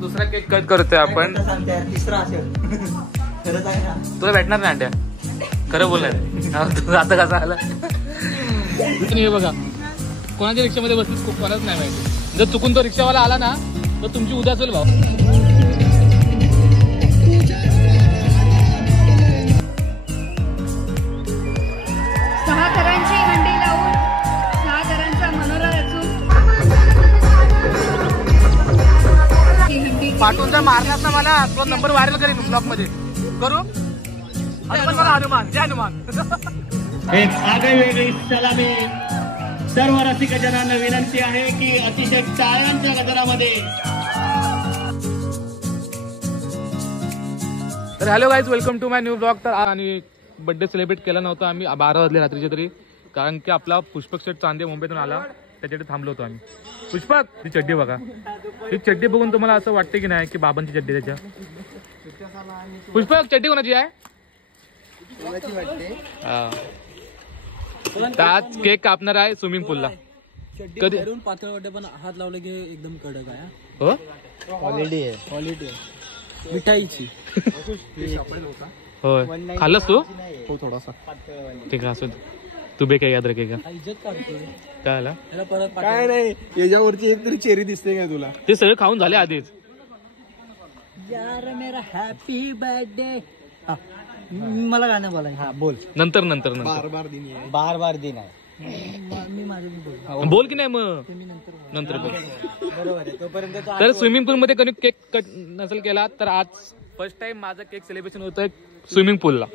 दुसरा cake cut करतोय आपण. तुला भेटणार नाही अंड्या, खरं बोलणार. आता कसा आला हे बघा, कोणाच्या रिक्षामध्ये बसलीस कोणाच नाही माहिती. जर चुकून तो रिक्षावाला आला ना तर तुमची उद्या असेल भाऊ. पाठवून जर मारलास ना मला तो नंबर व्हायरल करेन ब्लॉग मध्ये करू. हनुमान जय हनुमान. एक आगळीवेगळी सलामी सर्व रसिकजनांना विनंती आहे की अतिशय टाळ्यांच्या गजरामध्ये. तर hello guys, welcome to my new blog. तर आणि बर्थडे सेलिब्रेट केला नव्हता आम्ही 12 वाजले रात्रीचे तरी, कारण की आपला पुष्पक शेट चांदे मुंबईतून आला, त्याच्याकडे थांबलो होतो आम्ही. पुष्पक, ही चड्डी बघा. ही चड्डी बघून तुम्हाला असं वाटते की नाही की बाबांची चड्डी त्याच्या. पुष्पक, चड्डी कोणाची आहे? आज केक कापणार आहे स्विमिंग पूलला. कधी पातळ वाटते पण हात लावले की एकदम कडक आहे. हो, क्वालिटी आहे, क्वालिटी आहे मिठाईची. होय, खाल्लंस तू? हो, थोडासा. ठीक आहे, असं तू बे काय याद रखेगा. काय आला? काय नाही, याच्यावरची एक तरी चेरी दिसते काय तुला? ते सगळं खाऊन झाले आधीच. यार मेरा हॅपी बर्थडे. मला गाणं बोलाय. हा बोल. नंतर बार बार दिन आहे. बोल की नाही मग नंतर बोल. बरोबर आहे, तोपर्यंत. तर स्विमिंग पूल मध्ये कधी केक कट नसेल केला तर आज फर्स्ट टाइम माझं केक सेलिब्रेशन होतं स्विमिंग पूलला.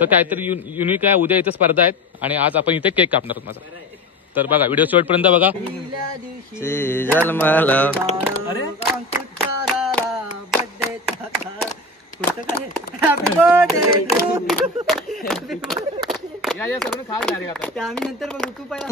तर काहीतरी युनिक आहे. उद्या इथे स्पर्धा आहेत आणि आज आपण इथे केक कापणार आहोत माझा. तर बघा, व्हिडिओ शेवटपर्यंत बघा. या सगळं खा रे आता. आम्ही नंतर बघू, तू पहिला.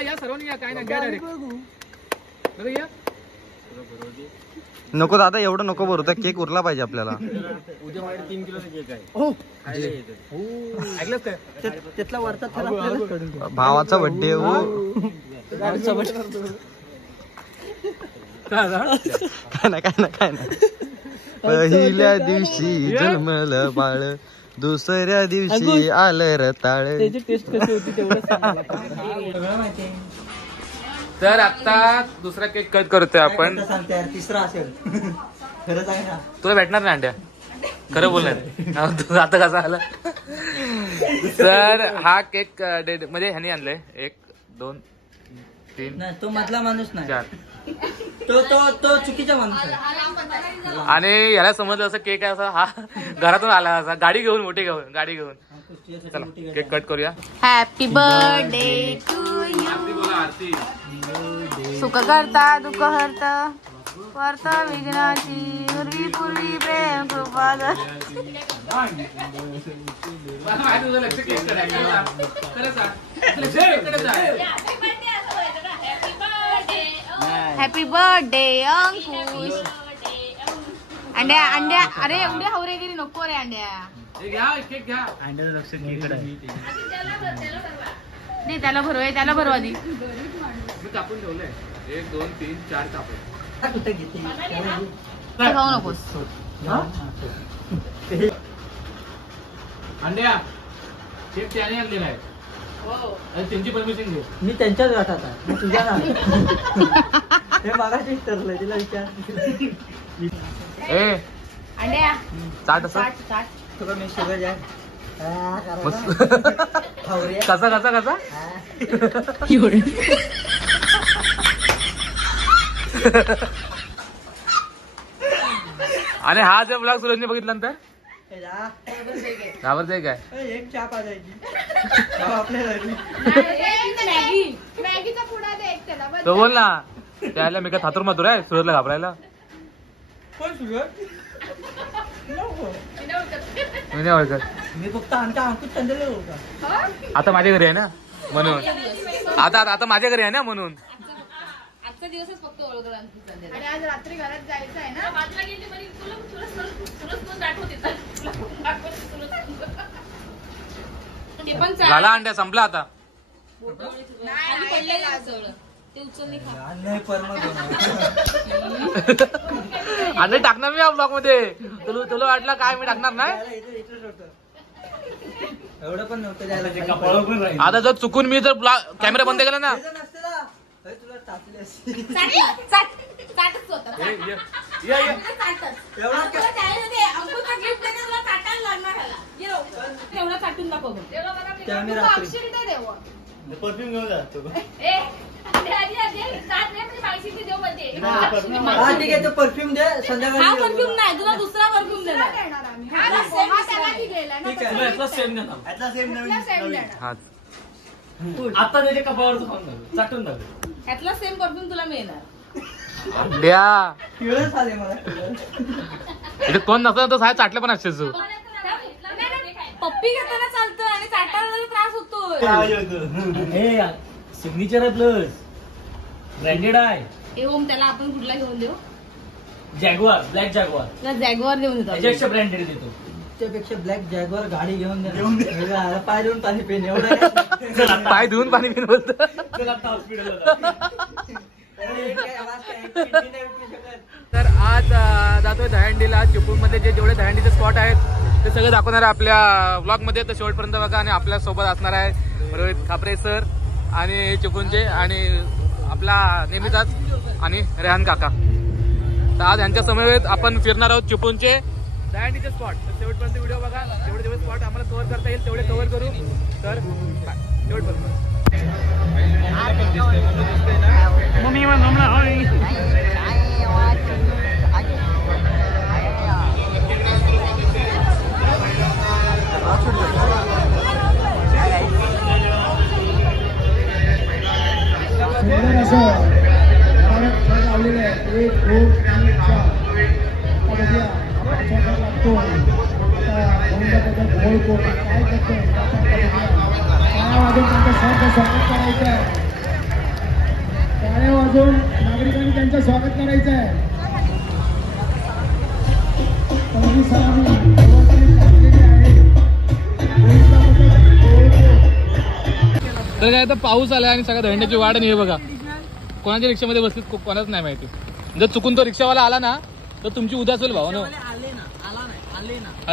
या सर्वांनी या, काय नाही डायरेक्ट या. नको दादा, एवढं नको भरू. त्या केक उरला पाहिजे आपल्याला. उद्या माझ्या 3 किलोचा केक आहे. ऐकलंच काय? त्यातला वरचा भावाचा बर्थडे हो. काय नाही. पहिल्या दिवशी जन्मलं बाळ, दुसऱ्या दिवशी आलं रताळ. त्याची टेस्ट कशी होती तेवढं. तर आता दुसरा केक कट करतोय आपण. तिसरा असेल. खरंच आहे ना? तुला भेटणार नाही अंड्या, खरं बोलणार. आता कसा आला. तर हा केक म्हणजे ह्याने आणलाय 1 2 3. तो मधला माणूस नाही, 4. तो चुकीचा माणूस आहे. आणि ह्याला समजलं असं केक आहे असा, हा घरातून आला असा गाडी घेऊन गाडी घेऊन. चला केक कट करूया. Happy birthday to you. Aarti बोला, आरती. सुख करता दुःख हरता, वार्ता विघ्नाची, पूर्वी पूर्वी प्रेम कृपा. हॅपी बर्थडे अंकुश. अंड्या अरे एवढी हावरेगिरी नको रे अंड्या. अंड्याचं लक्ष नाही, त्याला भरवा आधी. मी कापून ठेवलंय 1 2 3 4 कापून. कुठे घेते खाऊ नकोस. अंड्या केक त्याने आणलेला आहे. त्यांची परमिशन घे. मी त्यांच्याच गाठात आहे, मी तुझ्या नाही. हे मागाशी ठरलंय, तिला विचार. ए अंड्या चाट असं तुला मी शुगर जाय. कसा आणि हा जर ब्लॉग सुरजने बघितला नंतर घाबरते काय? एक चहा पाजायची. तो बोल ना, त्याला मी काय थातूर मातूर आहे सुरजला घाबरायला. मी नाही ओळखत. मी फक्त आमच्या अंकुश चंद्रला ओळखा. आता माझ्या घरी आहे ना म्हणून. आता माझ्या घरी आहे ना म्हणून. आजचा दिवसच फक्त ओळखला आणि आज रात्री घरात जायचं आहे ना. बाजूला गेली म्हणे तुला दाखवते ते पण झाला अंड्या संपला आता. ते उचलले खा. अंडे टाकणार मी ब्लॉग मध्ये. तुला वाटलं काय मी टाकणार नाही. एवढं पण नव्हतं. आता जर चुकून मी जर कॅमेरा बंद केला ना तुला टाकले असते. चाटच होता. एवढा चाटून दाखव. परफ्यूम घेऊन जातो. ठीक आहे, तो परफ्यूम दे संध्याकाळी. हा परफ्यूम नाही, तुला दुसरा परफ्यूम देणार. आता त्याच्या कपाळवरच खाऊन चाटून दाखव. यातला सेम परफ्यूम तुला मिळणार. अंड्या पिवळच आले मला. इथे कोण नसतं तर साय चाटलं पण असते तू. पप्पी घेताना चालतं आणि चाटायला त्रास होतो. सिग्नेचर आहे प्लस ब्रँडेड आहे. हे ओम त्याला आपण कुठला घेऊन देऊ. Jaguar, black Jaguar. तुला जॅग्वार देऊन देतो. त्याच्यापेक्षा ब्रँडेड देतो. त्यापेक्षा ब्लॅक जॅग्वार गाडी घेऊन दे. पाय देऊन पाणी पेन एवढं. पाय धुवून पाणी पिऊन बोलतो. तर आज जातोय दहीहंडीला. चिपळूणमध्ये जेवढे दहीहंडीचे स्पॉट आहेत ते सगळे दाखवणार आहे आपल्या ब्लॉग मध्ये. तर शेवटपर्यंत बघा. आणि आपल्या सोबत असणार आहे रोहित खापरे सर आणि चिपळूणचे आणि आपला नेहमीचाच आणि रेहान काका. तर आज यांच्या समवेत आपण फिरणार आहोत चिपळूणचे दहीहंडीचे स्पॉट. तर शेवटपर्यंत व्हिडिओ बघा. जेवढे स्पॉट आम्हाला कव्हर करता येईल तेवढे कव्हर करू. तर शेवटपर्यंत टाळ्या वाजवून नागरिकांनी त्यांचं स्वागत करायचं आहे. तर काय आता पाऊस आला आणि सगळ्या दहीहंडीची वाढ आणि हे बघा कोणाच्या रिक्षामध्ये बसलीत कोणाच नाही माहिती. जर चुकून तो रिक्षावाला आला ना तर तुमची उदास होईल भावा.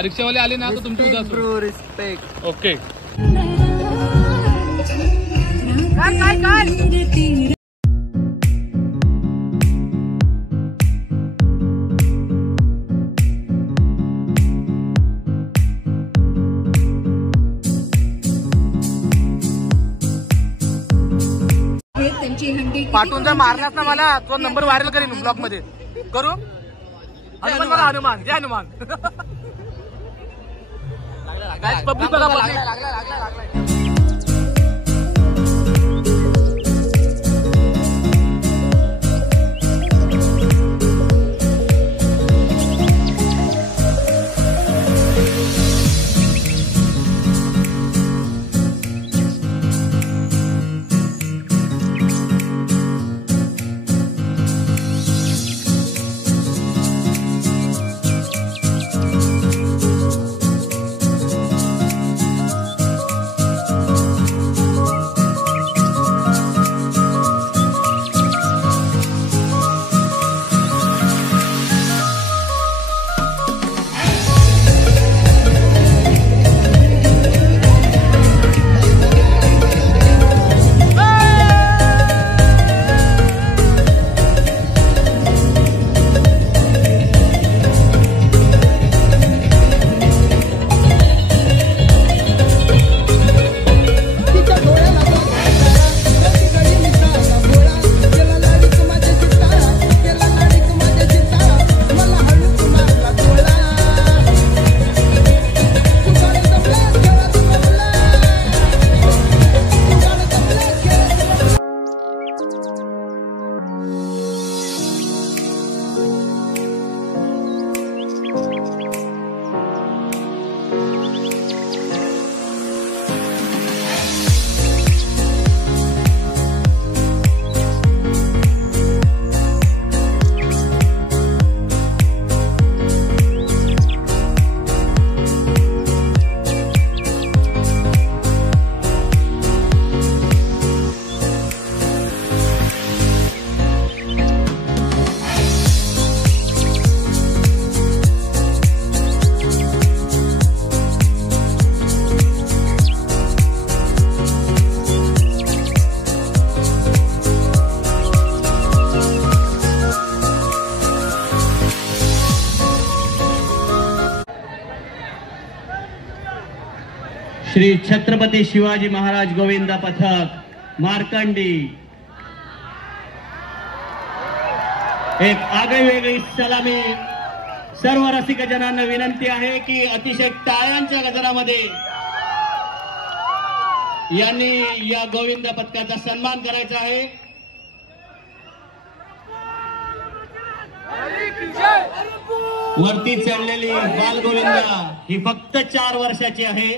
रिक्षावाले आले ना तर तुमची उदास होईल. रिस्पेक्ट. ओके. पाठवून जर मारलास ना मला तो नंबर व्हायरल करेन ब्लॉग मध्ये. करू हनुमान. जय हनुमान. पब्लिक बघा. श्री छत्रपती शिवाजी महाराज गोविंद पथक मार्कंडी एक आगळीवेगळी सलामी. सर्व रसिक जनांना विनंती आहे की अतिशय टाळ्यांच्या गजरामध्ये यांनी या गोविंद पथकाचा सन्मान करायचा आहे. वरती चढलेली बालगोविंदा ही फक्त 4 वर्षाची आहे.